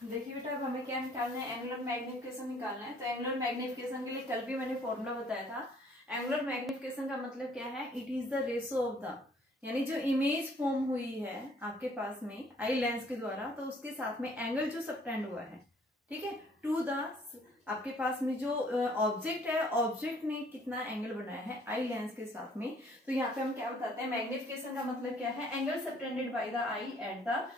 देखिए बेटा, अब हमें क्या निकालना है, एंगुलर मैग्निफिकेशन निकालना है। तो एंगुलर मैग्निफिकेशन के लिए कल भी मैंने फॉर्मूला बताया था। एंगुलर मैग्निफिकेशन का मतलब क्या है, it is the ratio of the, यानी जो इमेज फॉर्म हुई है आपके पास में आई लेंस के द्वारा, तो उसके साथ में एंगल जो सबटेंड हुआ है, ठीक है, टू द आपके पास में जो ऑब्जेक्ट है, ऑब्जेक्ट ने कितना एंगल बनाया है आई लेंस के साथ में। तो यहाँ पे हम क्या बताते हैं, मैग्निफिकेशन का मतलब क्या है, angle subtended by the eye at the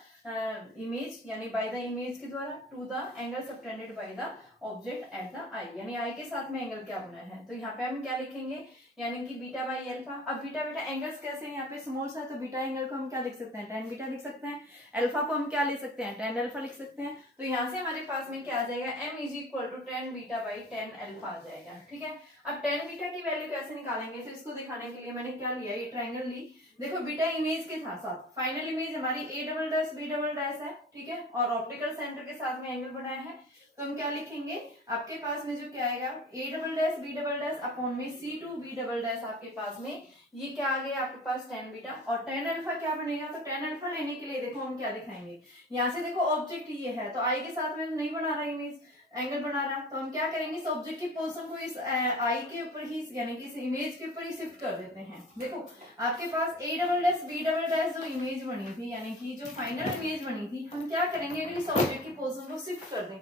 image, यानी बाय द इमेज के द्वारा, to the angle subtended by the object at the eye, यानी आई के साथ में एंगल क्या बना है। तो यहाँ पे हम क्या लिखेंगे, यानी कि बीटा बाई अल्फा। अब बीटा बेटा एंगल्स कैसे हैं, यहाँ पे स्मॉल सा है, तो बीटा एंगल को हम क्या लिख सकते हैं, टेन बीटा लिख सकते हैं। अल्फा को हम क्या लिख सकते हैं, टेन अल्फा लिख सकते हैं। तो यहाँ से हमारे पास में क्या आ जाएगा, M is equal to tan beta by tan alpha आ जाएगा, ठीक है। अब टेन बीटा की वैल्यू कैसे निकालेंगे, तो इसको दिखाने के लिए मैंने क्या लिया, ये ट्रायंगल ली। देखो बीटा इमेज के साथ साथ फाइनल इमेज हमारी A double dash B double dash है, ठीक है, और ऑप्टिकल सेंटर के साथ में एंगल बनाया है। तो हम क्या लिखेंगे, आपके पास में जो क्या आएगा, A double dash B double dash upon में C two B double dash आपके पास में, ये क्या आ गया आपके पास टेन बीटा, और टेन अल्फा क्या बनेगा। तो टेन अल्फा लेने के लिए देखो हम क्या दिखाएंगे, यहाँ से देखो ऑब्जेक्ट ये है, तो आई के साथ में नहीं बना रहा इमेज, एंगल बना रहा, तो हम क्या करेंगे, इस ऑब्जेक्ट की पोजीशन को इस आई के ऊपर ही, यानी कि इस इमेज के ऊपर ही शिफ्ट कर देते हैं। देखो आपके पास A double dash B double dash जो इमेज बनी थी, यानी कि जो फाइनल इमेज बनी थी, हम क्या करेंगे, अगर इस ऑब्जेक्ट की पोजीशन को शिफ्ट कर दें,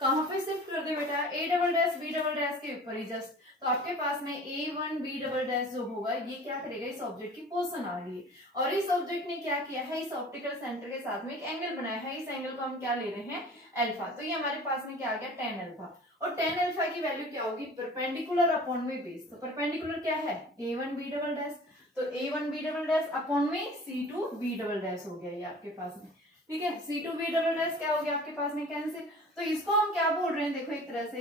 कहां पे शिफ्ट कर दे बेटा, A double dash B double dash के ऊपर ही जस्ट। तो आपके पास में A one B double dash जो होगा, ये क्या करेगा, इस ऑब्जेक्ट की पोजीशन आ रही है, और इस ऑब्जेक्ट ने क्या किया है, इस ऑप्टिकल सेंटर के साथ में एक एंगल बनाया है, इस एंगल को हम क्या ले रहे हैं, अल्फा। तो ये हमारे पास में क्या आ गया, टेन अल्फा। और टेन अल्फा की वैल्यू क्या होगी, परपेंडिकुलर अपॉन में बेस। तो परपेंडिकुलर क्या है, A one B double dash, तो A one B double dash upon में C two B double dash हो गया ये आपके पास में, ठीक है। C two B double dash क्या हो गया आपके पास में, कैंसिल। तो इसको हम क्या बोल रहे हैं, देखो एक तरह से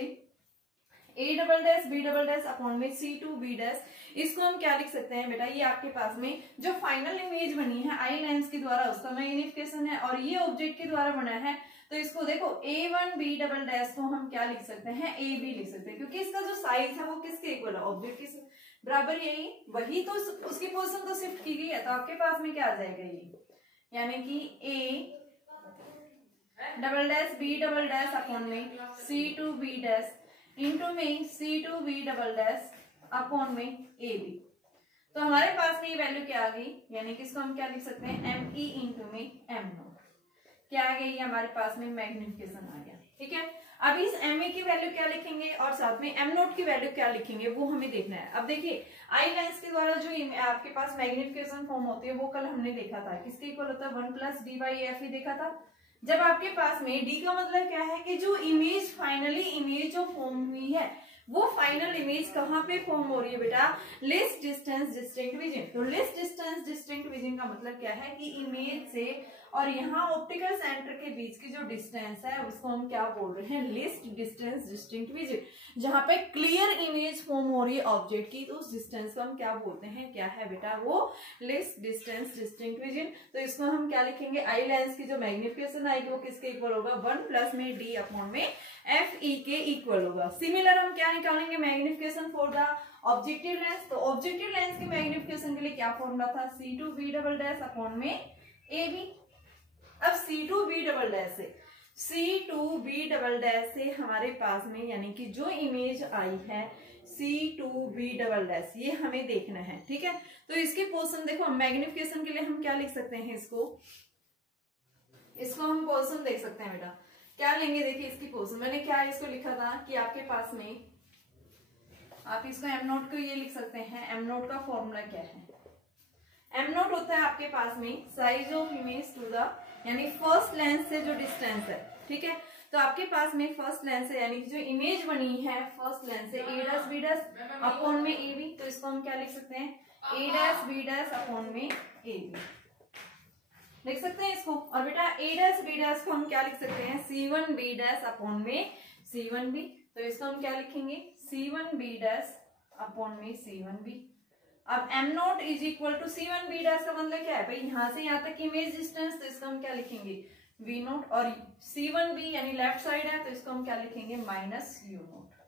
A double dash B double dash upon में सी टू बी डैश, इसको हम क्या लिख सकते हैं बेटा, ये आपके पास में जो फाइनल इमेज बनी है आई लेंस के द्वारा, उसका मैग्निफिकेशन है, और ये ऑब्जेक्ट के द्वारा बना है। तो इसको देखो ए वन बी डबल डैश को हम क्या लिख सकते हैं, ए बी लिख सकते हैं, क्योंकि इसका जो साइज है वो किसके इक्वल है, ऑब्जेक्ट के बराबर, यही वही तो उसकी पोजीशन तो शिफ्ट की गई है। तो आपके पास में क्या आ जाएगा ये, यानी कि A double dash B double dash upon में C two B dash into में C two B double dash upon में ए बी। तो हमारे पास में ये वैल्यू क्या आ गई, यानी कि इसको हम क्या लिख सकते हैं, एम ई इंटू में एम नोट, क्या आ गई, हमारे पास में मैग्निफिकेशन आ गया, ठीक है। अब इस एम ए की वैल्यू क्या लिखेंगे और साथ में एम नोट की वैल्यू क्या लिखेंगे, वो हमें देखना है। अब देखिए आई लेंस के द्वारा जो आपके पास मैग्निफिकेशन फॉर्म होती है, वो कल हमने देखा था, किसके इक्वल होता है, one plus D by F ही देखा था। जब आपके पास में डी का मतलब क्या है, कि जो इमेज फाइनली इमेज जो फॉर्म हुई है, वो फाइनल इमेज कहाँ पे फॉर्म हो रही है बेटा, लेस्ट डिस्टेंस डिस्टिंक्ट विजन। तो लेस्ट डिस्टेंस डिस्टिंक्ट विजन का मतलब क्या है, कि इमेज से और यहाँ ऑप्टिकल सेंटर के बीच की जो डिस्टेंस है, उसको हम क्या बोल रहे हैं, लेस्ट डिस्टेंस डिस्टिंक्ट विजन। जहां पे क्लियर इमेज फॉर्म हो रही है ऑब्जेक्ट की, तो उस डिस्टेंस को हम क्या बोलते हैं, क्या है बेटा, वो लेस्ट डिस्टेंस डिस्टिंक्ट विजन। तो इसको हम क्या लिखेंगे, आई लेंस की जो मैग्निफिकेशन आएगी वो किसके इक्वल होगा, वन प्लस में डी अपॉन में एफ ई के इक्वल होगा। सिमिलर हम क्या निकालेंगे, magnification for the objective lens. तो ऑब्जेक्टिव लेंस के मैग्निफिकेशन के लिए क्या फॉर्मूला था, C two B double dash upon में ए बी। अब C two B double dash से, C two B double dash से हमारे पास में, यानी कि जो इमेज आई है C two B double dash, ये हमें देखना है, ठीक है। तो इसकी पोजीशन देखो, मैग्निफिकेशन के लिए हम क्या लिख सकते हैं, इसको हम पोजीशन देख सकते हैं बेटा, क्या लेंगे, देखिए इसकी पोजीशन मैंने क्या इसको लिखा था, कि आपके पास में आप इसको एम नोट को ये लिख सकते हैं, एम नोट का फॉर्मूला क्या है, एम नोट होता है आपके पास में size of image to the, यानी फर्स्ट लेंस से जो डिस्टेंस है, ठीक है। तो आपके पास में फर्स्ट लेंस है, यानी जो इमेज बनी है फर्स्ट लेंस से, ए डैश बी डैश अपॉन में ए बी। तो इसको हम क्या लिख सकते हैं, ए डैश बी डैश अपॉन में ए बी लिख सकते हैं इसको। और बेटा ए डैश बी डैश को हम क्या लिख सकते हैं, C one B dash upon में सी वन बी। तो इसको हम क्या लिखेंगे, C one B dash upon में सी वन बी। अब M naught is equal to C one B dash का मतलब क्या है भाई, यहां से यहां तक इमेज डिस्टेंस, तो इसको हम क्या लिखेंगे, वी नोट। और सी वन बी यानी लेफ्ट साइड है, तो इसको हम क्या लिखेंगे, माइनस यू नोट।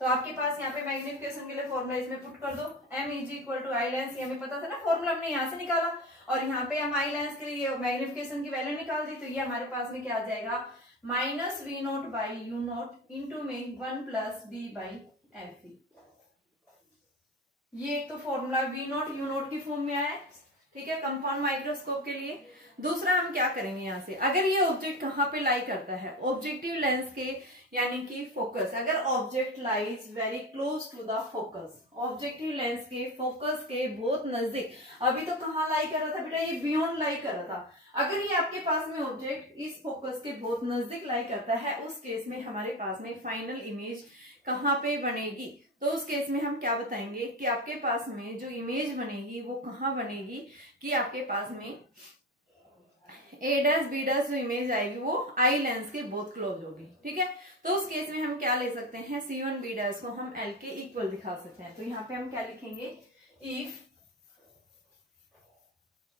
तो आपके पास यहाँ पे मैग्निफिकेशन के लिए फॉर्मूला इसमें पुट कर दो, M is equal to eye lens, ये हमें पता था ना फॉर्मूला, हमने यहाँ से निकाला, और यहाँ पे हम आई लेंस के लिए मैग्निफिकेशन की वैल्यू निकाल दी। तो ये हमारे पास में क्या आ जाएगा, minus V naught by U naught into में 1 plus D by F E. ये एक तो formula V naught U naught की फॉर्म में आया है, ठीक है, कंपाउंड माइक्रोस्कोप के लिए। दूसरा हम क्या करेंगे यहाँ से, अगर ये ऑब्जेक्ट कहाँ पे लाई करता है, ऑब्जेक्टिव लेंस के यानी कि फोकस, अगर object lies very close to the focus, objective lens के फोकस के बहुत नजदीक, अभी तो कहाँ लाई कर रहा था बेटा, ये बियॉन्ड लाई कर रहा था। अगर ये आपके पास में ऑब्जेक्ट इस फोकस के बहुत नजदीक लाई करता है, उस केस में हमारे पास में फाइनल इमेज कहाँ पे बनेगी, तो उस केस में हम क्या बताएंगे कि आपके पास में जो इमेज बनेगी वो कहाँ बनेगी, कि आपके पास में ए डैश बी डैश जो इमेज आएगी वो आई लेंस के बहुत क्लोज होगी, ठीक है। तो उस केस में हम क्या ले सकते हैं, C1 बी डैश को हम L के इक्वल दिखा सकते हैं। तो यहाँ पे हम क्या लिखेंगे, if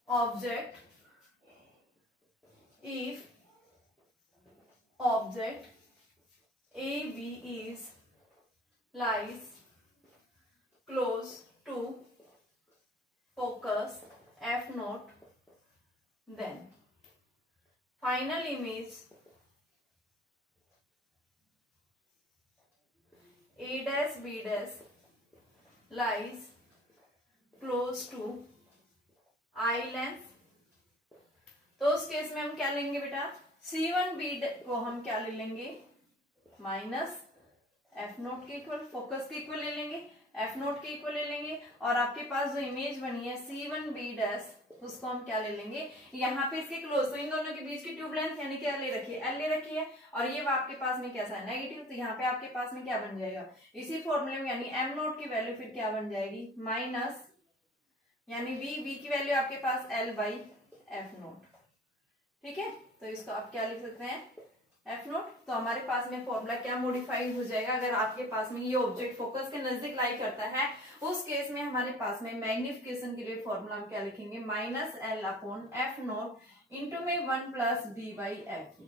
object A B is lies close to focus F naught, then final image A dash B dash lies close to I length। तो उस केस में हम क्या लेंगे बेटा, C1 B को हम क्या ले लेंगे, माइनस एफ नोट के इक्वल, फोकस के इक्वल ले लेंगे, एफ नोट के इक्वल ले लेंगे, और आपके पास जो इमेज बनी है C1 बी डैश, उसको हम क्या ले लेंगे, यहाँ पे इसके क्लोज, तो इन दोनों के बीच की ट्यूब लेंथ यानी क्या ले रखी है, एल ले रखी है, और ये आपके पास में कैसा है, नेगेटिव, तो यहाँ पे आपके पास में क्या बन जाएगा, इसी फॉर्मूले में यानी एम नोट की वैल्यू फिर क्या बन जाएगी, माइनस यानी वी की वैल्यू आपके पास एल बाई एफ नोट, ठीक है। तो इसको आप क्या लिख सकते हैं, एफ नोट। तो हमारे पास में फॉर्मूला क्या मॉडिफाई हो जाएगा, अगर आपके पास में ये ऑब्जेक्ट फोकस के नजदीक लाई करता है, उस केस में हमारे पास में मैग्निफिकेशन के लिए फॉर्मूला हम क्या लिखेंगे, minus L upon F naught into में 1 प्लस डी बाई एफ।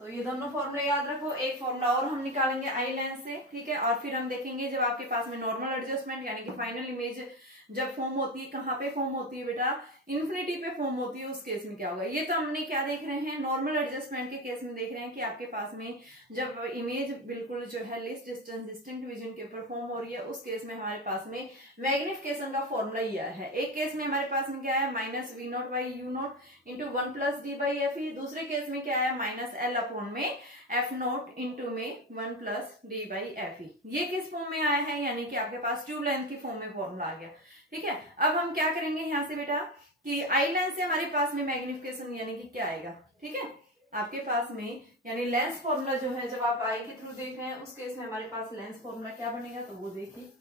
तो ये दोनों फॉर्मूले याद रखो। एक फॉर्मूला और हम निकालेंगे आई लेंस से, ठीक है, और फिर हम देखेंगे जब आपके पास में नॉर्मल एडजस्टमेंट यानी कि फाइनल इमेज जब फॉर्म होती है, कहाँ पे फॉर्म होती है बेटा, इन्फिनिटी पे फॉर्म होती है, उस केस में क्या होगा। ये तो हमने क्या देख रहे हैं, नॉर्मल एडजस्टमेंट के केस में देख रहे हैं कि आपके पास में जब इमेज बिल्कुल जो है लिस्ट डिस्टेंस डिस्टिंक्ट विजन के ऊपर फॉर्म हो रही है, उस केस में हमारे पास में मैग्निफिकेशन का फॉर्मूला यह है। एक केस में हमारे पास में क्या है, minus V naught by U naught into 1 plus D by F E. दूसरे केस में क्या है, माइनस एल अपॉन में एफ नोट इंटू में 1 plus D by F E. ये किस फॉर्म में आया है, यानी कि आपके पास ट्यूब लेंथ की फॉर्म में फॉर्मूला आ गया, ठीक है। अब हम क्या करेंगे यहाँ से बेटा कि आई लेंस से हमारे पास में मैग्निफिकेशन यानी कि क्या आएगा, ठीक है, आपके पास में यानी लेंस फॉर्मूला जो है, जब आप आई के थ्रू देख रहे हैं उस केस में हमारे पास लेंस फॉर्मूला क्या बनेगा, तो वो देखिए।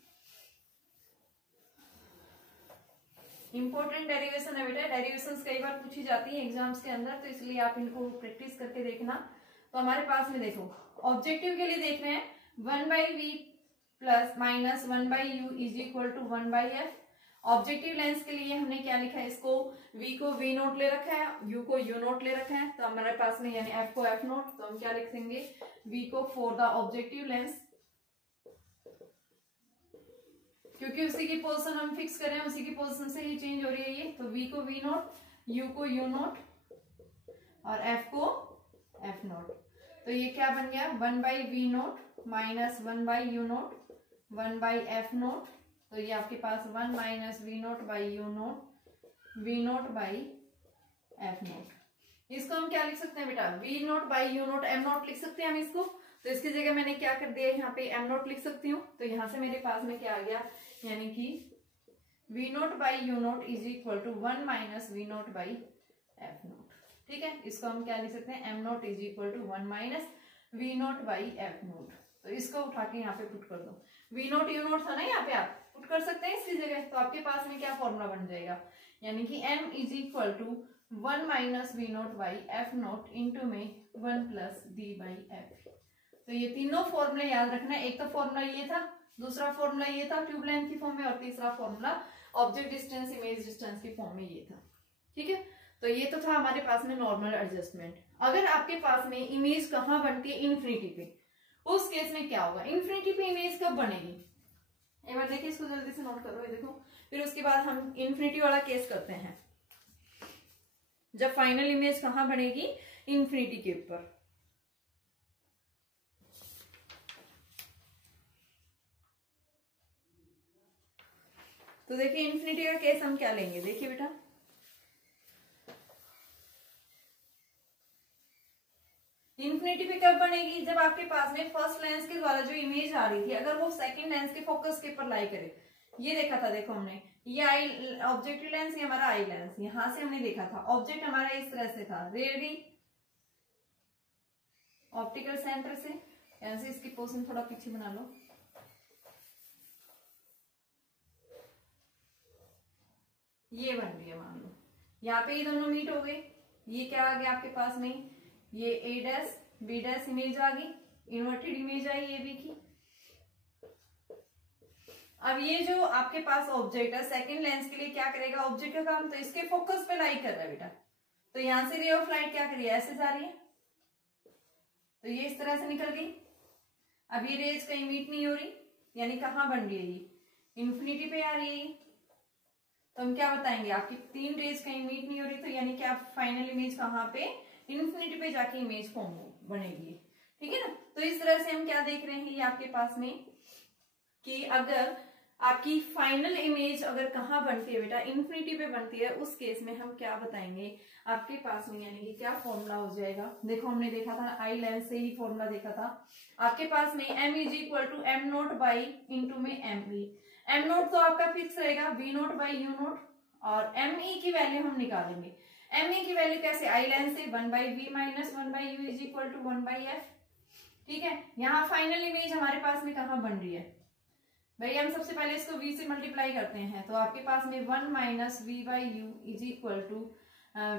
इंपॉर्टेंट डेरिवेशन है बेटा, डेरिवेशंस कई बार पूछी जाती है एग्जाम्स के अंदर, तो इसलिए आप इनको प्रैक्टिस करके देखना। तो हमारे पास में देखो ऑब्जेक्टिव के लिए देख रहे हैं 1 by V plus minus 1 by U is equal to 1 by F. Objective lens के लिए हमने क्या लिखा है, इसको v को v नोट ले रखा है, u को u नोट ले रखा है, तो हमारे पास में यानी f को f नोट, तो हम क्या लिख देंगे, v को फॉर द ऑब्जेक्टिव लेंस, क्योंकि उसी की पोजीशन हम फिक्स कर रहे हैं, उसी की पोजीशन से ही चेंज हो रही है ये, तो v को v नोट, u को u नोट और f को f नोट। तो ये क्या बन गया, 1 by V naught minus 1 by U naught 1 by F naught. तो ये आपके पास 1 minus V naught by U naught V naught by F naught. इसको हम क्या लिख सकते हैं बेटा, V naught by U naught M naught लिख सकते हैं हम इसको। तो इसकी जगह मैंने क्या कर दिया, यहाँ पे एम नोट लिख सकती हूँ। तो यहाँ से मेरे पास में क्या आ गया, यानी कि V naught by U naught is equal to 1 minus V naught by F naught, ठीक है। इसको हम क्या लिख सकते हैं, M naught is equal to 1 minus V naught by F naught. तो इसको उठा के यहाँ पे पुट कर दो, वी नोट यू नोट था ना, यहाँ पे आप पुट कर सकते हैं इसकी जगह। तो आपके पास में क्या फॉर्मूला बन जाएगा, यानी कि m is equal to 1 minus V naught by F naught into में 1 प्लस डी बाई एफ। तो ये तीनों फॉर्मूले याद रखना है। एक तो फॉर्मूला ये था, दूसरा फॉर्मूला ये था ट्यूब लेंथ की फॉर्म में, और तीसरा formula object distance image distance की फॉर्म में ये था, ठीक है। तो ये तो था हमारे पास में नॉर्मल एडजस्टमेंट। अगर आपके पास में इमेज कहाँ बनती है, इन्फिनिटी पे, उस केस में क्या होगा, इन्फिनिटी पे इमेज कब बनेगी, एक बार देखिए, इसको जल्दी से नोट करो, ये देखो। फिर उसके बाद हम इन्फिनिटी वाला केस करते हैं, जब फाइनल इमेज कहाँ बनेगी, इंफिनिटी के ऊपर। तो देखिए इंफिनिटी का केस हम क्या लेंगे, देखिए बेटा इंफिनिटी पे कब बनेगी, जब आपके पास में फर्स्ट लेंस के द्वारा जो इमेज आ रही थी अगर वो सेकंड लेंस के फोकस के ऊपर लाई करे। ये देखा था, देखो हमने ये आई ऑब्जेक्टिव लेंस, ये हमारा आई लेंस, यहां से हमने देखा था ऑब्जेक्ट हमारा इस तरह से था, रेडी ऑप्टिकल सेंटर से, यहां से इसकी पोजीशन थोड़ा पीछे बना लो, ये बन रही है मान लो, यहाँ पे ये दोनों मीट हो गए, ये क्या आ गया आपके पास में, ये A dash B dash image आ गई, इन्वर्टेड इमेज आई ए बी की। अब ये जो आपके पास ऑब्जेक्ट है सेकंड लेंस के लिए क्या करेगा, ऑब्जेक्ट का काम तो इसके फोकस पे लाइट कर रहा है बेटा, तो यहां से रे ऑफ लाइट क्या करिए ऐसे जा रही है, तो ये इस तरह से निकल गई। अब ये रेज कहीं मीट नहीं हो रही, यानी कहाँ बन रही है, ये इंफिनिटी पे आ रही है, तो हम क्या बताएंगे आपकी तीन रेज कहीं मीट नहीं हो रही, तो यानी कि आप फाइनल इमेज कहाँ पे, इंफिनिटी पे जाके इमेज फॉर्म बनेगी, ठीक है ना। तो इस तरह से हम क्या देख रहे हैं ये आपके पास में कि अगर आपकी फाइनल इमेज अगर कहाँ बनती है बेटा, इंफिनिटी पे बनती है, उस केस में हम क्या बताएंगे आपके पास में, यानी कि क्या फॉर्मूला हो जाएगा। देखो हमने देखा था आई लेंस से ही फॉर्मूला देखा था आपके पास में, m is equal to M naught by into में एम ई। एम नोट तो आपका फिक्स रहेगा, V naught by U naught, और एम ई की वैल्यू हम निकालेंगे। एम ई की वैल्यू कैसे, आई लेंस से 1 by V minus 1 by U is equal to 1 by F, ठीक है। यहाँ फाइनल इमेज हमारे पास में कहाँ बन रही है भाई, हम सबसे पहले इसको v से मल्टीप्लाई करते हैं, तो आपके पास में 1 minus V by U is equal to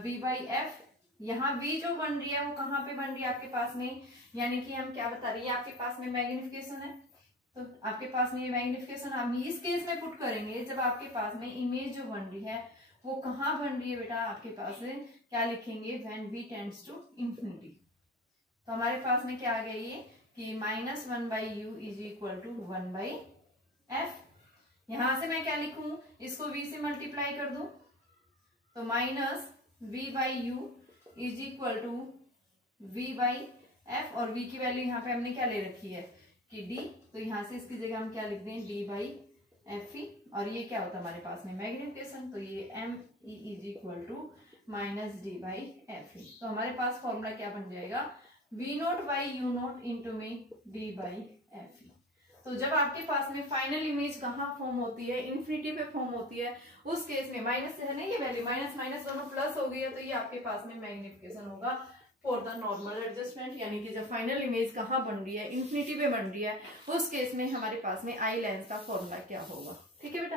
V by F. यहाँ v जो बन रही है वो कहाँ पे बन रही है आपके पास में, यानी कि हम क्या बता रही है आपके पास में मैग्निफिकेशन है, तो आपके पास में ये मैग्निफिकेशन हम इस केस में पुट करेंगे जब आपके पास में इमेज जो बन रही है वो कहाँ बन रही है बेटा, आपके पास में क्या लिखेंगे, when v tends to infinity. तो हमारे पास में क्या आ गया ये कि minus 1 by U is equal to 1 by F. यहां से मैं क्या लिखूं, इसको v से मल्टीप्लाई कर दूं, तो minus v by U is equal to v by F, और v की वैल्यू यहाँ पे हमने क्या ले रखी है कि d, तो यहां से इसकी जगह हम क्या लिख दें d बाई एफ ई, और ये क्या होता है हमारे पास में मैग्निफिकेशन, तो ये m e is equal to minus d by F E. तो हमारे पास फॉर्मूला क्या बन जाएगा, v naught by U naught into में d बाई एफ ई। तो जब आपके पास में फाइनल इमेज कहाँ फॉर्म होती है, इंफिनिटी पे फॉर्म होती है, उस केस में माइनस से है ना ये वैल्यू, माइनस माइनस दोनों प्लस हो गई है, तो ये आपके पास में मैग्निफिकेशन होगा फॉर द नॉर्मल एडजस्टमेंट, यानी कि जब फाइनल इमेज कहाँ बन रही है, इंफिनिटी पे बन रही है, उस केस में हमारे पास में आई लेंस का फॉर्मूला क्या होगा, ठीक है बेटा।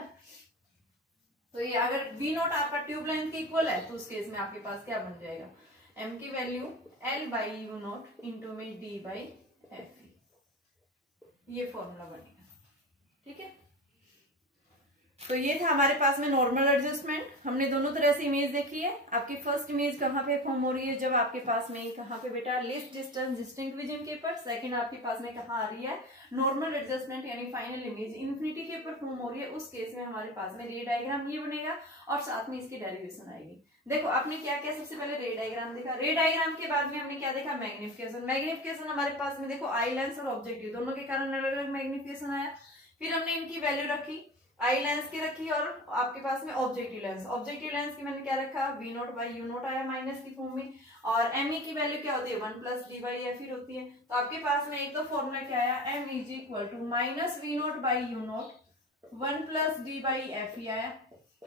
तो ये अगर बी नोट आपका ट्यूब लेंथ के इक्वल है तो उस केस में आपके पास क्या बन जाएगा, एम की value L by U naught into में डी बाई एफ, ये फॉर्मूला बनेगा, ठीक है। तो ये था हमारे पास में नॉर्मल एडजस्टमेंट, हमने दोनों तरह से इमेज देखी है। आपकी फर्स्ट इमेज कहाँ पे फॉर्म हो रही है, जब आपके पास में कहाँ पे बेटा लिस्ट डिस्टेंस डिस्टिंक्ट विजन के ऊपर, सेकंड आपके पास में कहाँ आ रही है नॉर्मल एडजस्टमेंट, यानी फाइनल इमेज इंफिनिटी के ऊपर फॉर्म हो रही है, उस केस में हमारे पास में रे डायग्राम ये बनेगा और साथ में इसकी डेरिवेशन आएगी। देखो आपने क्या क्या सबसे पहले रे डायग्राम देखा, रे डायग्राम के बाद में हमने क्या देखा, मैग्निफिकेशन। मैग्निफिकेशन हमारे पास में देखो आई लेंस और ऑब्जेक्टिव दोनों के कारण अलग अलग मैग्निफिकेशन आया, फिर हमने इनकी वैल्यू रखी, आई लेंस की रखी और आपके पास में ऑब्जेक्टिव लेंस, ऑब्जेक्टिव लेंस की मैंने क्या रखा, V naught by U naught आया माइनस की फॉर्म में, और एम ई की वैल्यू क्या होती है 1 प्लस डी बाई एफ होती है। तो आपके पास में एक तो फॉर्मूला क्या आया, M is equal to minus V naught by U naught 1 plus D by F आया।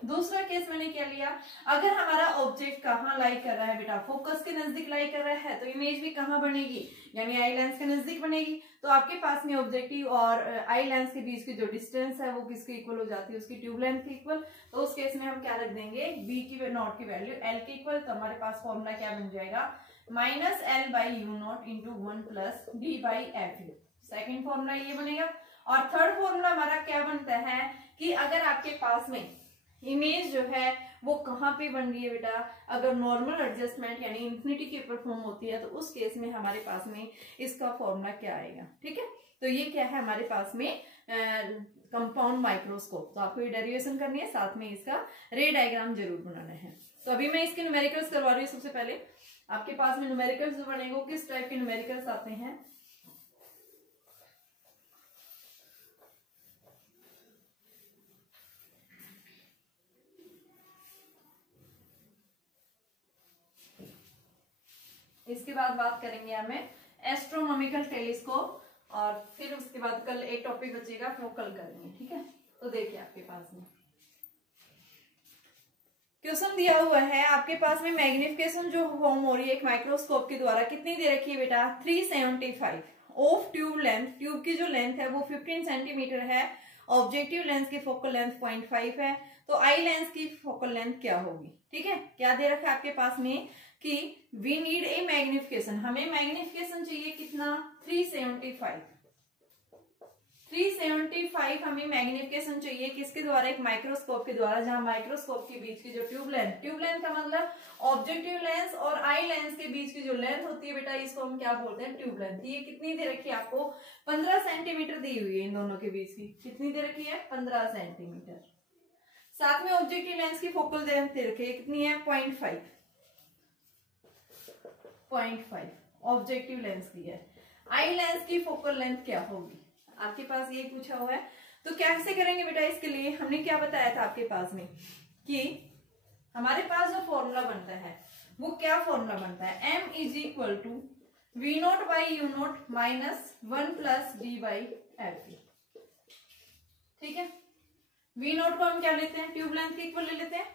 दूसरा केस मैंने क्या लिया, अगर हमारा ऑब्जेक्ट कहाँ लाई कर रहा है बेटा, फोकस के नजदीक लाई कर रहा है, तो इमेज भी कहाँ बनेगी, यानी आई लेंस के नजदीक बनेगी। तो आपके पास में ऑब्जेक्टिव और आई लेंस के बीच की जो डिस्टेंस है वो किसके इक्वल हो जाती है, उसकी ट्यूब लेंथ के इक्वल। तो उस केस में हम क्या रख देंगे, बी की नॉट की वैल्यू एल के इक्वल। तो हमारे पास फॉर्मूला क्या बन जाएगा, minus L by you not into 1 plus D by F you. Second formula ये बनेगा। और थर्ड फॉर्मूला हमारा क्या बनता है कि अगर आपके पास में इमेज जो है वो कहाँ पे बन रही है बेटा, अगर नॉर्मल एडजस्टमेंट यानी इंफिनिटी के ऊपर फॉर्म होती है, तो उस केस में हमारे पास में इसका फॉर्मूला क्या आएगा, ठीक है। तो ये क्या है हमारे पास में कंपाउंड माइक्रोस्कोप। तो आपको ये डेरिवेशन करनी है, साथ में इसका रे डायग्राम जरूर बनाना है। तो अभी मैं इसके न्यूमेरिकल्स करवा रही हूँ। सबसे पहले आपके पास में न्यूमेरिकल्स जो बनेंगे वो किस टाइप के न्यूमेरिकल्स आते हैं। इसके बाद बात करेंगे हमें एस्ट्रोनॉमिकल टेलीस्कोप, और फिर उसके बाद कल एक टॉपिक बचेगा, वो कल करेंगे, ठीक है। तो देखिए आपके पास में क्वेश्चन दिया हुआ है, आपके पास में मैग्निफिकेशन जो फॉर्म हो रही है एक माइक्रोस्कोप के द्वारा, कितनी दे रखी है बेटा, 375 ऑफ ट्यूब लेंथ। ट्यूब की जो लेंथ है वो 15 सेंटीमीटर है, ऑब्जेक्टिव लेंस की फोकल लेंथ 0.5 है, तो आई लेंस की फोकल लेंथ क्या होगी, ठीक है। क्या दे रखा है आपके पास में कि वी नीड ए मैग्निफिकेशन, हमें मैग्निफिकेशन चाहिए कितना, 375 हमें मैग्निफिकेशन चाहिए, किसके द्वारा, एक माइक्रोस्कोप के द्वारा, जहां माइक्रोस्कोप के बीच की जो ट्यूब लेंथ का मतलब ऑब्जेक्टिव लेंस और आई लेंस के बीच की जो लेंथ होती है बेटा, इसको हम क्या बोलते हैं, ट्यूब लेंथ। ये कितनी दे रखी है आपको, 15 सेंटीमीटर दी हुई है इन दोनों के बीच की, कितनी दे रखी है, 15 सेंटीमीटर। साथ में ऑब्जेक्टिव लेंस की फोकल लेंथ दे रखी है, कितनी है, 0.5 ऑब्जेक्टिव लेंस की है। आई लेंस की फोकल लेंथ क्या होगी, आपके पास ये पूछा हुआ है। तो कैसे करेंगे बेटा, इसके लिए हमने क्या बताया था आपके पास में कि हमारे पास जो फॉर्मूला बनता है वो क्या फॉर्मूला बनता है, m is equal to V naught by U naught minus 1 plus D by F, ठीक है। वी नोट को हम क्या लेते हैं, ट्यूब लेंथ के इक्वल ले लेते हैं,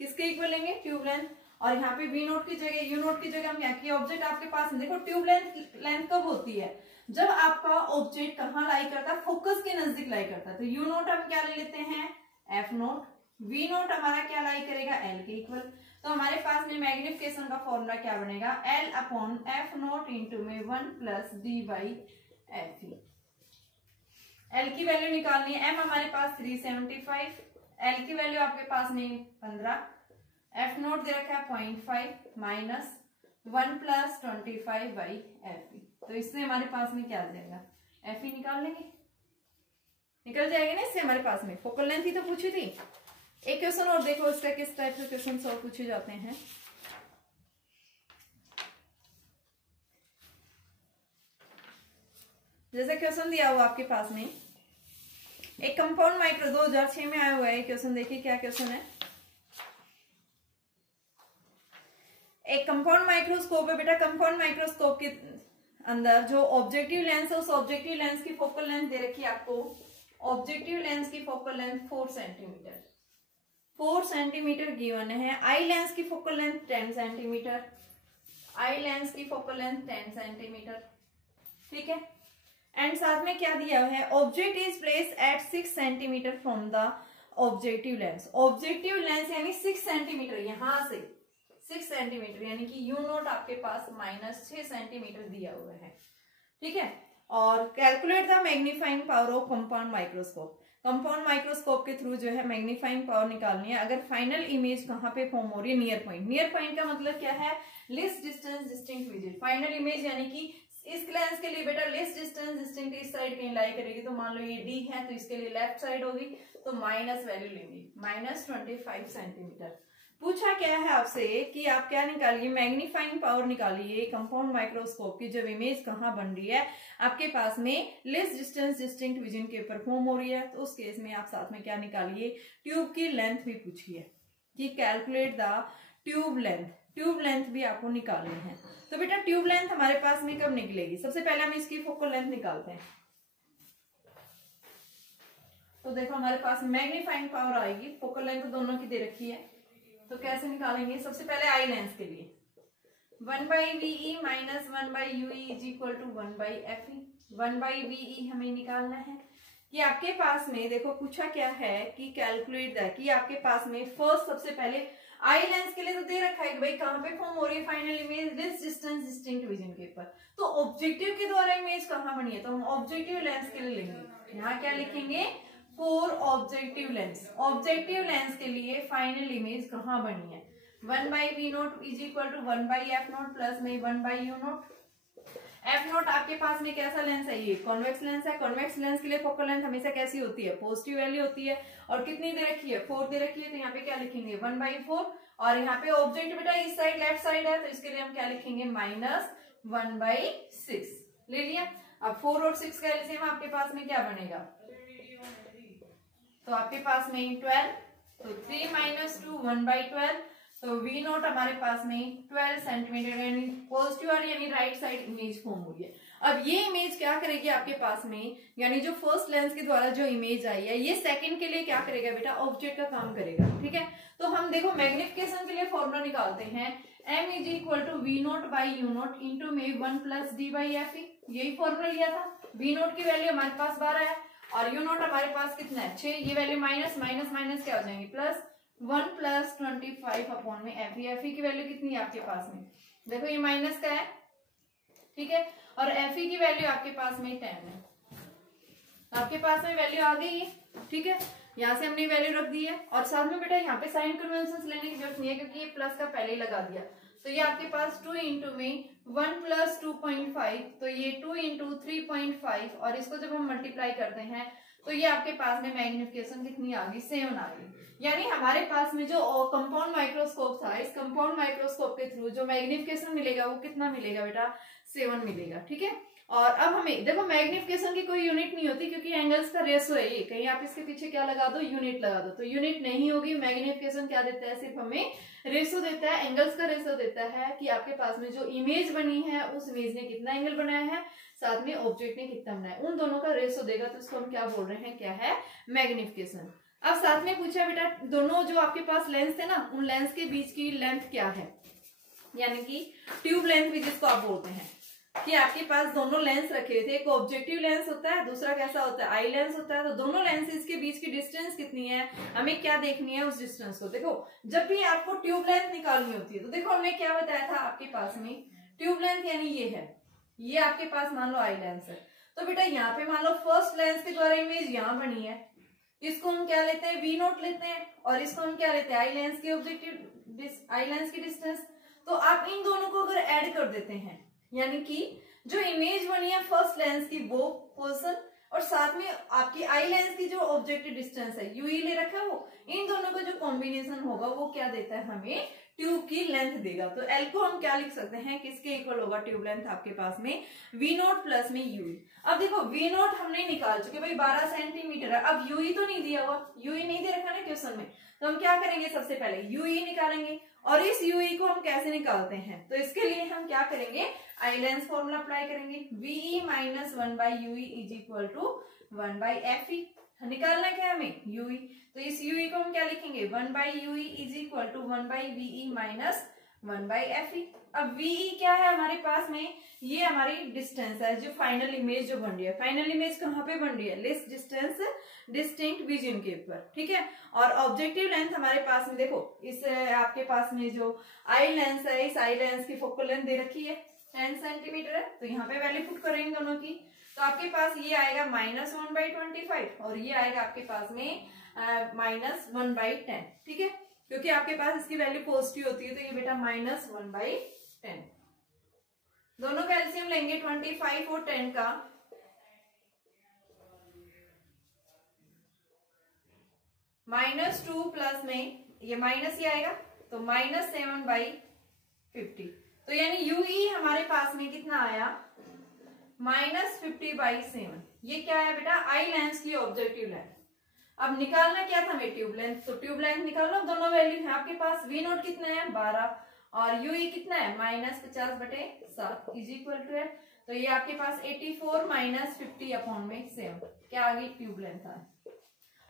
किसके इक्वल लेंगे, ट्यूब लेंथ, और यहाँ पे वी नोट की जगह यू नोट की जगह हम क्या किए, ऑब्जेक्ट आपके पास है, देखो ट्यूब लेंथ कब होती है, जब आपका ऑब्जेक्ट कहाँ लाई करता है, फोकस के नजदीक लाई करता है। तो यू नोट हम क्या ले लेते हैं, एफ नोट, वी नोट हमारा क्या लाई करेगा, एल के इक्वल। तो हमारे पास में मैग्निफिकेशन का फॉर्मूला क्या बनेगा, L upon F naught into में 1 plus D by F. L की वैल्यू निकालनी है, एम हमारे पास 375, एल की वैल्यू आपके पास में 15, एफ नोट दे रखा है 0.5 माइनस 1 प्लस 25 बाई एफ। तो इससे हमारे पास में क्या आ जाएगा, एफ ही निकाल लेंगे, निकल जाएगा ना इससे हमारे पास में। फोकल लेंथ ही तो पूछी थी। एक क्वेश्चन और देखो इसका किस टाइप के क्वेश्चन और पूछे जाते हैं। जैसे क्वेश्चन दिया हुआ आपके पास में एक कंपाउंड माइक्रो 2006 में आया हुआ है क्वेश्चन, देखिए क्या क्वेश्चन है। एक कंपाउंड माइक्रोस्कोप है बेटा, कंपाउंड माइक्रोस्कोप के अंदर जो ऑब्जेक्टिव लेंस है उस ऑब्जेक्टिव लेंस की फोकल लेंथ दे रखी है आपको, ऑब्जेक्टिव लेंस की फोकल लेंथ 4 सेंटीमीटर गिवन है। आई लेंस की focal length 10 centimetre, eye lens की फोकल लेंथ 10 सेंटीमीटर, ठीक है। एंड साथ में क्या दिया है, object is place at 6 centimetre from the objective lens. Objective lens यानी 6 सेंटीमीटर, यहां से 6 सेंटीमीटर, यानी कि यू नोट आपके पास माइनस 6 सेंटीमीटर दिया हुआ है, ठीक है। और calculate the magnifying power of compound microscope. Compound microscope के थ्रू जो है मैग्नीफाइंग पावर निकालनी है। अगर फाइनल इमेज कहाँ पे फॉर्म हो रही है, नियर पॉइंट। नियर पॉइंट का मतलब क्या है, list distance distinct visit. Final image यानी कि इस लेंस के लिए बेटा लिस्ट डिस्टेंस डिस्टिंक्ट इस साइड कहीं लाई करेगी, तो मान लो ये डी है तो इसके लिए लेफ्ट साइड होगी, तो माइनस वैल्यू लेंगे, माइनस 25 सेंटीमीटर। पूछा क्या है आपसे कि आप क्या निकालिए, मैग्नीफाइंग पावर निकालिए कंपाउंड माइक्रोस्कोप की जब इमेज कहाँ बन रही है, आपके पास में लिस्ट डिस्टेंस डिस्टिंक्ट विजन के ऊपर फॉर्म हो रही है। तो उस केस में आप साथ में क्या निकालिए, ट्यूब की लेंथ भी पूछिए कि calculate the tube length. Tube length भी आपको निकालनी है। तो बेटा ट्यूब लेंथ हमारे पास में कब निकलेगी, सबसे पहले हम इसकी फोकल लेंथ निकालते हैं। तो देखो हमारे पास मैग्नीफाइंग पावर आएगी, फोकल लेंथ दोनों की दे रखी है, तो कैसे निकालेंगे, सबसे पहले आई लेंस के लिए 1/VE minus 1/UE is equal to 1/FE। 1/VE हमें निकालना है कि आपके पास में देखो पूछा क्या है कि कैलकुलेट द, कि आपके पास में फर्स्ट सबसे पहले आई लेंस के लिए तो दे रखा है कि भाई कहां पे फॉर्म हो रही है final image, list distance distinct vision के ऊपर। तो ऑब्जेक्टिव के द्वारा इमेज कहां बनी है, तो हम ऑब्जेक्टिव लेंस के लिए लेंगे, यहाँ क्या लिखेंगे, for objective lens. Objective lens के लिए फाइनल इमेज कहां बनी है, 1/V naught is equal to 1/F naught plus में 1/U नोट। एफ नोट आपके पास में कैसा लेंस है, ये कॉन्वेक्स लेंस है। कॉन्वेक्स लेंस के लिए फोकल लेंथ हमेशा कैसी होती है, पॉजिटिव वैल्यू होती है। और कितनी दे रखी है, 4 दे रखी है, तो यहाँ पे क्या लिखेंगे 1/4 और यहाँ पे ऑब्जेक्ट बेटा इस साइड लेफ्ट साइड है, तो इसके लिए हम क्या लिखेंगे -1/6 ले लिया। अब 4 और 6 का एलसीएम आपके पास में क्या बनेगा, तो आपके पास में 12, तो 3 - 2 1/12, तो V नोट हमारे पास में 12 सेंटीमीटर यानी पॉजिटिव और यानी राइट साइड इमेज फॉर्म हुई है। अब ये इमेज क्या करेगी आपके पास में, यानी जो फर्स्ट लेंस के द्वारा जो इमेज आई है ये सेकंड के लिए क्या करेगा बेटा, ऑब्जेक्ट का काम करेगा। ठीक है, तो हम देखो मैग्निफिकेशन के लिए फॉर्मूला निकालते हैं, m = V naught by U note into में 1 + d/Fe, यही फॉर्मूला लिया था। V नोट की वैल्यू हमारे पास 12 है और U नोट हमारे पास कितना है 6, ये वैल्यू माइनस माइनस माइनस क्या हो जाएंगे प्लस 1 + 25/Fe। Fe की वैल्यू कितनी है आपके पास में, देखो ये माइनस का है, ठीक है, और Fe की वैल्यू आपके पास में 10 है, आपके पास में वैल्यू आ गई है। ठीक है, यहाँ से हमने वैल्यू रख दी है और साथ में बेटा यहाँ पे साइन कन्वेंशन लेने की जरूरत नहीं है क्योंकि ये प्लस का पहले ही लगा दिया। तो ये आपके पास 2 इंटू में 1 + 2.5, तो ये 2 × 3.5 और इसको जब हम मल्टीप्लाई करते हैं तो ये आपके पास में मैग्निफिकेशन कितनी आ गई 7 आ गई। यानी हमारे पास में जो कंपाउंड माइक्रोस्कोप था, इस कंपाउंड माइक्रोस्कोप के थ्रू जो मैग्निफिकेशन मिलेगा वो कितना मिलेगा बेटा 7 मिलेगा। ठीक है, और अब हमें देखो मैग्निफिकेशन की कोई यूनिट नहीं होती क्योंकि एंगल्स का रेशो है ये, कहीं आप इसके पीछे क्या लगा दो यूनिट लगा दो, तो यूनिट नहीं होगी। मैग्निफिकेशन क्या देता है, सिर्फ हमें रेशो देता है, एंगल्स का रेशो देता है कि आपके पास में जो इमेज बनी है उस इमेज ने कितना एंगल बनाया है, साथ में ऑब्जेक्ट ने कितना बनाया, उन दोनों का रेशो देगा, तो इसको हम क्या बोल रहे हैं, क्या है मैग्निफिकेशन। अब साथ में पूछा बेटा दोनों जो आपके पास लेंस थे ना, उन लेंस के बीच की लेंथ क्या है, यानी कि ट्यूब लेंथ भी जिसको आप बोलते हैं, कि आपके पास दोनों लेंस रखे थे, एक ऑब्जेक्टिव लेंस होता है, दूसरा कैसा होता है आई लेंस होता है, तो दोनों लेंसेज के बीच की डिस्टेंस कितनी है, हमें क्या देखनी है उस डिस्टेंस को। देखो जब भी आपको ट्यूब लेंथ निकालनी होती है तो देखो हमने क्या बताया था आपके पास में, ट्यूब लेंथ यानी ये है, ये आपके पास मान लो आई लेंस है, तो बेटा यहाँ पे मान लो फर्स्ट लेंस के द्वारा इमेज यहाँ बनी है, इसको हम क्या लेते हैं V नोट लेते हैं और इसको हम क्या लेते हैं आई लेंस की ऑब्जेक्टिव आई लेंस की डिस्टेंस। तो आप इन दोनों को अगर ऐड कर देते हैं, यानी कि जो इमेज बनी है फर्स्ट लेंस की वो पोर्शन और साथ में आपकी आई लेंस की जो ऑब्जेक्टिव डिस्टेंस है यूई ले रखा है, वो इन दोनों का जो कॉम्बिनेशन होगा वो क्या देता है हमें ट्यूब की लेंथ देगा। तो एल को हम क्या लिख सकते हैं, किसके इक्वल होगा ट्यूब लेंथ आपके पास में V नोट प्लस में यूई। अब देखो V नोट हमने निकाल चुके भाई 12 सेंटीमीटर है, अब यूई तो नहीं दिया हुआ, यूई नहीं दे रखा ना क्वेश्चन में, तो हम क्या करेंगे सबसे पहले यूई निकालेंगे और इस यूई को हम कैसे निकालते हैं, तो इसके लिए हम क्या करेंगे आई लेंस फॉर्मूला अप्लाई करेंगे, VE - 1/UE = 1/Fe। निकालना क्या है हमें यूई, तो इस यूई को हम क्या लिखेंगे 1/UE = 1/VE - 1/Fe। अब VE क्या है हमारे पास में, ये हमारी डिस्टेंस है जो फाइनल इमेज जो बन रही है, फाइनल इमेज कहाँ पे बन रही है, लेस डिस्टेंस डिस्टिंक्ट विजन के ऊपर। ठीक है, और ऑब्जेक्टिव लेंथ हमारे पास में देखो इस आपके पास में जो आई लेंस है, इस आई लेंस की फोकल लेंथ दे रखी है 10 सेंटीमीटर है, तो यहाँ पे वैल्यू पुट करेंगे दोनों की, तो आपके पास ये आएगा -1/25 और ये आएगा आपके पास में -1/10। ठीक है, क्योंकि आपके पास इसकी वैल्यू पॉजिटिव होती है तो ये बेटा -1/10। दोनों का एलसीएम लेंगे 25 और 10 का, -2 प्लस में ये माइनस ही आएगा तो -7/50, तो यानी यूई हमारे पास में कितना आया -50/7। ये क्या है बेटा आई लेंस की ऑब्जेक्टिव लेंथ। अब निकालना क्या था हमें ट्यूब लेंथ, तो ट्यूब लेंथ निकालो, दोनों वैल्यू है आपके पास, V नोट कितना है 12 और यूई कितना है -50/7 = है, तो ये आपके पास 84 - 50/7 क्या आ गई ट्यूब लेंथ आ।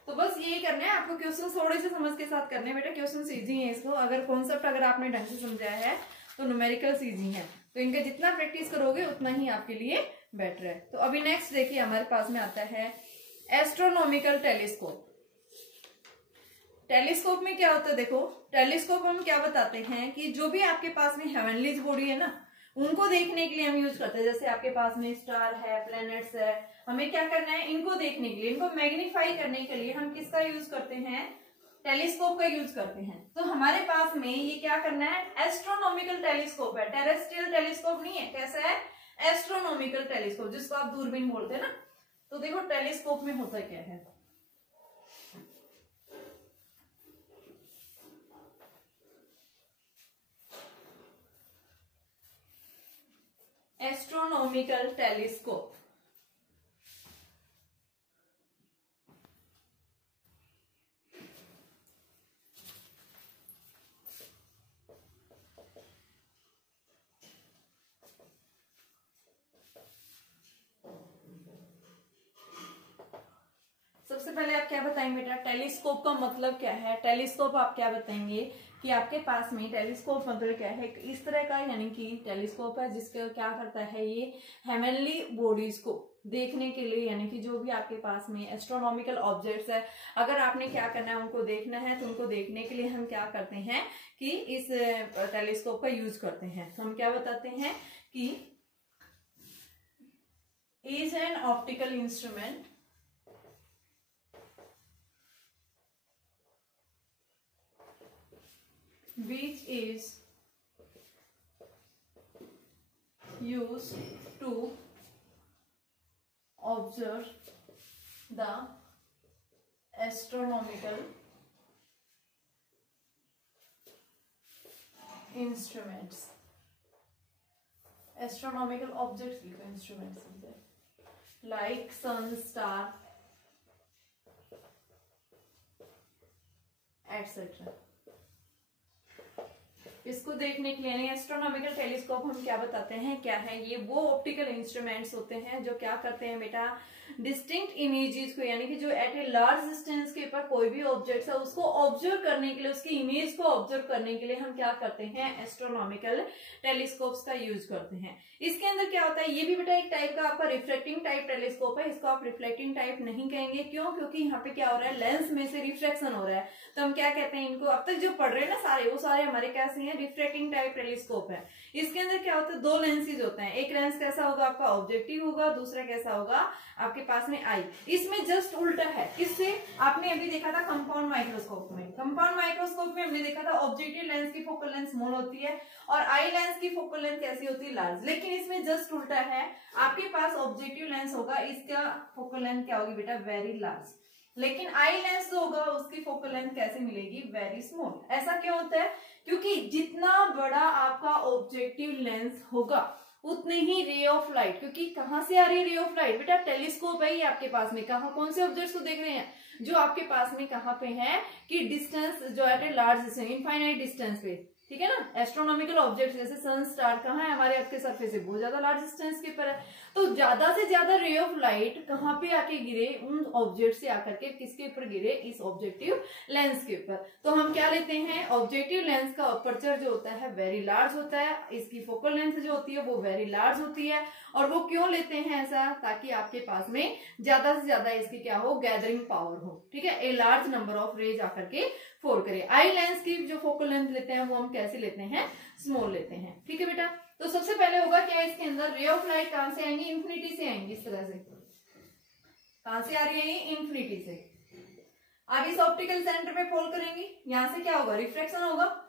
तो बस यही करना है आपको, क्वेश्चन थोड़े से समझ के साथ करने हैं बेटा, क्वेश्चन इजी है, इसको अगर कॉन्सेप्ट अगर आपने ढंग से समझाया है तो न्यूमेरिकल्स इजी है, तो इनका जितना प्रैक्टिस करोगे उतना ही आपके लिए बेटर है। तो अभी नेक्स्ट देखिए हमारे पास में आता है एस्ट्रोनॉमिकल टेलीस्कोप। टेलीस्कोप में क्या होता है, देखो टेलीस्कोप हम क्या बताते हैं कि जो भी आपके पास में हेवनलीज बॉडी है ना उनको देखने के लिए हम यूज करते हैं, जैसे आपके पास में स्टार है, प्लैनेट्स है, हमें क्या करना है इनको देखने के लिए, इनको मैग्नीफाई करने के लिए हम किसका यूज करते हैं टेलीस्कोप का यूज करते हैं। तो हमारे पास में ये क्या करना है एस्ट्रोनॉमिकल टेलीस्कोप है, टेरेस्ट्रियल टेलीस्कोप नहीं है, कैसा है एस्ट्रोनॉमिकल टेलीस्कोप, जिसको आप दूरबीन बोलते हैं ना। तो देखो टेलीस्कोप में होता क्या है, एस्ट्रोनॉमिकल टेलीस्कोप। सबसे पहले आप क्या बताएंगे बेटा, टेलीस्कोप का मतलब क्या है। टेलीस्कोप आप क्या बताएंगे कि आपके पास में टेलीस्कोप मतलब क्या है, इस तरह का यानी कि टेलीस्कोप है जिसके क्या करता है, ये हेवनली बॉडीज को देखने के लिए, यानी कि जो भी आपके पास में एस्ट्रोनॉमिकल ऑब्जेक्ट्स है, अगर आपने क्या करना है उनको देखना है, तो उनको देखने के लिए हम क्या करते हैं कि इस टेलीस्कोप का यूज करते हैं। हम क्या बताते हैं कि is an optical instrument which is used to observe the astronomical instruments, astronomical objects लिखो, instruments like sun, star etc. इसको देखने के लिए एस्ट्रोनॉमिकल टेलीस्कोप हम क्या बताते हैं, क्या है ये, वो ऑप्टिकल इंस्ट्रूमेंट्स होते हैं जो क्या करते हैं बेटा, डिस्टिंक्ट इमेजेस को, यानी कि जो एट ए लार्ज डिस्टेंस के ऊपर कोई भी ऑब्जेक्ट है उसको ऑब्जर्व करने के लिए, उसकी इमेज को ऑब्जर्व करने के लिए हम क्या करते हैं, एस्ट्रोनॉमिकल टेलीस्कोप्स का यूज करते हैं। इसके अंदर क्या होता है, ये भी बेटा एक टाइप का आपका रिफ्लेक्टिंग टाइप टेलीस्कोप है, इसको आप रिफ्लेक्टिंग टाइप नहीं कहेंगे, क्यों, क्योंकि यहाँ पे क्या हो रहा है, लेंस में से रिफ्लेक्शन हो रहा है, तो हम क्या कहते हैं इनको, अब तक जो पढ़ रहे हैं ना सारे, वो सारे हमारे कैसे हैं, रिफ्लेक्टिंग टाइप टेलीस्कोप है। इसके अंदर क्या होता है, दो लेंसेज होते हैं, एक लेंस कैसा होगा आपका ऑब्जेक्टिव होगा, दूसरा कैसा होगा आपके पास में आई। इसमें जस्ट उल्टा है, किससे आपने अभी देखा था कंपाउंड माइक्रोस्कोप में। कंपाउंड माइक्रोस्कोप में हमने देखा था ऑब्जेक्टिव लेंस की फोकल लेंथ स्मॉल होती है और आई लेंस की फोकल लेंथ कैसी होती है, लार्ज। लेकिन इसमें जस्ट उल्टा है, आपके पास ऑब्जेक्टिव लेंस होगा, इसका फोकल लेंथ क्या होगी बेटा, वेरी लार्ज, लेकिन आई लेंस जो होगा उसकी फोकल लेंथ कैसे मिलेगी, वेरी स्मॉल। ऐसा क्यों होता है, क्योंकि जितना बड़ा आपका ऑब्जेक्टिव लेंस होगा उतनी ही रे ऑफ लाइट, क्योंकि कहां से आ रही है रे ऑफ लाइट बेटा, टेलीस्कोप है ये आपके पास में, कहां कौन से ऑब्जेक्ट्स को देख रहे हैं, जो आपके पास में कहां पे है कि डिस्टेंस जो at a large distance, infinite distance पे, ठीक है ना। एस्ट्रोनॉमिकल ऑब्जेक्ट जैसे सन, स्टार कहाँ है हमारे अर्थ के सरफेस से, बहुत ज्यादा लार्ज डिस्टेंस के ऊपर है, तो ज्यादा से ज्यादा रे ऑफ लाइट कहाँ पे आके गिरे, उन ऑब्जेक्ट से आकर के किसके ऊपर गिरे, इस ऑब्जेक्टिव लेंस के ऊपर। तो हम क्या लेते हैं, ऑब्जेक्टिव लेंस का अपर्चर जो होता है वेरी लार्ज होता है, इसकी फोकल लेंथ जो होती है वो वेरी लार्ज होती है। और वो क्यों लेते हैं ऐसा, ताकि आपके पास में ज्यादा से ज्यादा इसकी क्या हो, गैदरिंग पावर हो, ठीक है, a large number of rays आकर के फोल्ड करे। आई लेंस की जो फोकल लेंथ लेते हैं वो हम कैसे लेते हैं, स्मॉल लेते हैं, ठीक है बेटा। तो सबसे पहले होगा क्या, इसके अंदर रे ऑफ लाइट कहां से आएंगी, इंफिनिटी से आएंगी, इस तरह से कहां से आ रही है, इंफिनिटी से। अब इस ऑप्टिकल सेंटर पे फॉल करेंगी, यहां से क्या होगा, रिफ्लेक्शन होगा।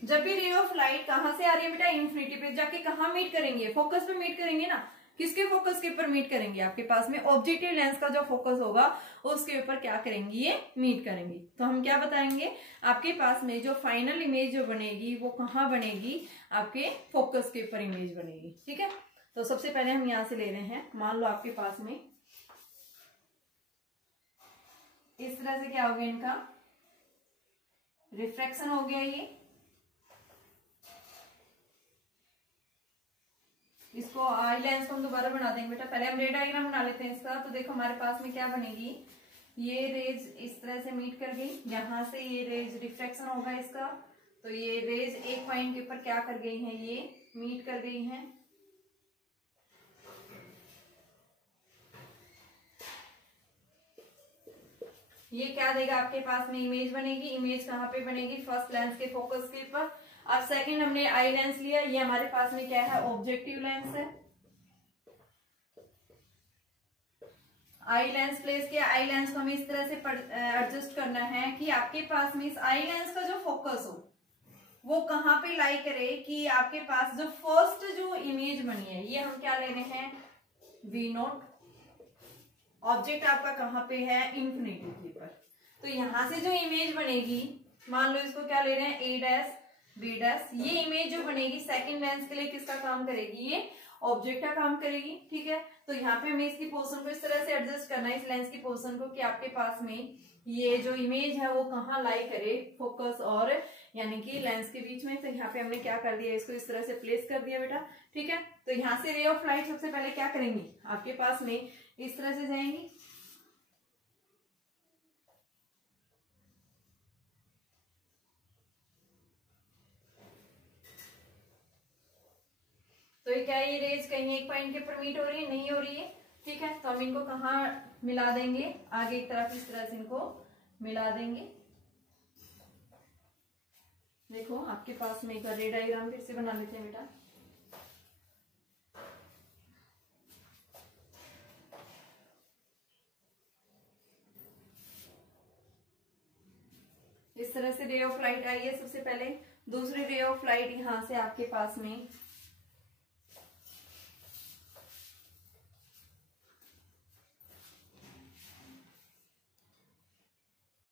जब भी रे ऑफ लाइट कहां से आ रही है बेटा, इंफिनिटी पे जाके कहां मीट करेंगे, फोकस पे मीट करेंगे ना, किसके फोकस के ऊपर मीट करेंगे, आपके पास में ऑब्जेक्टिव लेंस का जो फोकस होगा उसके ऊपर क्या करेंगी, ये मीट करेंगी। तो हम क्या बताएंगे, आपके पास में जो फाइनल इमेज जो बनेगी वो कहाँ बनेगी, आपके फोकस के ऊपर इमेज बनेगी, ठीक है। तो सबसे पहले हम यहां से ले रहे हैं, मान लो आपके पास में इस तरह से क्या हो गया, इनका रिफ्रैक्शन हो गया, ये इसको आई लेंस को हम दोबारा बना देंगे बेटा, पहले हम रे डायग्राम बना लेते हैं इसका। तो देखो हमारे पास में क्या बनेगी, ये रेज इस तरह से मीट कर गई, यहां से ये रेज रिफ्रैक्शन होगा इसका, तो ये रेज एक पॉइंट के ऊपर क्या कर गई हैं, ये मीट कर गई हैं। ये क्या देगा आपके पास में, इमेज बनेगी। इमेज कहाँ पे बनेगी, फर्स्ट लेंस के फोकस के ऊपर। अब सेकंड हमने आई लेंस लिया, ये हमारे पास में क्या है, ऑब्जेक्टिव लेंस है। आई लेंस प्लेस किया, आई लेंस को हमें इस तरह से एडजस्ट करना है कि आपके पास में इस आई लेंस का जो फोकस हो वो कहाँ पे लाई करे, कि आपके पास जो फर्स्ट जो इमेज बनी है, ये हम क्या ले रहे हैं, V0। ऑब्जेक्ट आपका कहाँ पे है, इंफिनिटी पर। तो यहां से जो इमेज बनेगी, मान लो इसको क्या ले रहे हैं, A' B', ये इमेज जो बनेगी सेकंड लेंस के लिए किसका काम करेगी, ये ऑब्जेक्ट का काम करेगी, ठीक है। तो यहाँ पे हमें इसकी पोजीशन को इस तरह से एडजस्ट करना है, इस लेंस की पोजीशन को, कि आपके पास में ये जो इमेज है वो कहाँ लाई करे, फोकस और यानी कि लेंस के बीच में। तो यहाँ पे हमने क्या कर दिया, इसको इस तरह से प्लेस कर दिया बेटा, ठीक है। तो यहाँ से रे ऑफ लाइट सबसे पहले क्या करेंगी, आपके पास में इस तरह से जाएंगी, तो ये क्या है, ये रेज कहीं एक पॉइंट के ऊपर मीट हो रही है, नहीं हो रही है, ठीक है। तो हम इनको कहाँ मिला देंगे, आगे एक तरफ इस तरह से इनको मिला देंगे। देखो आपके पास में एक रे डायग्राम फिर से बना लेते हैं बेटा। इस तरह से रे ऑफ लाइट आई है सबसे पहले। दूसरी रे ऑफ लाइट यहाँ से आपके पास में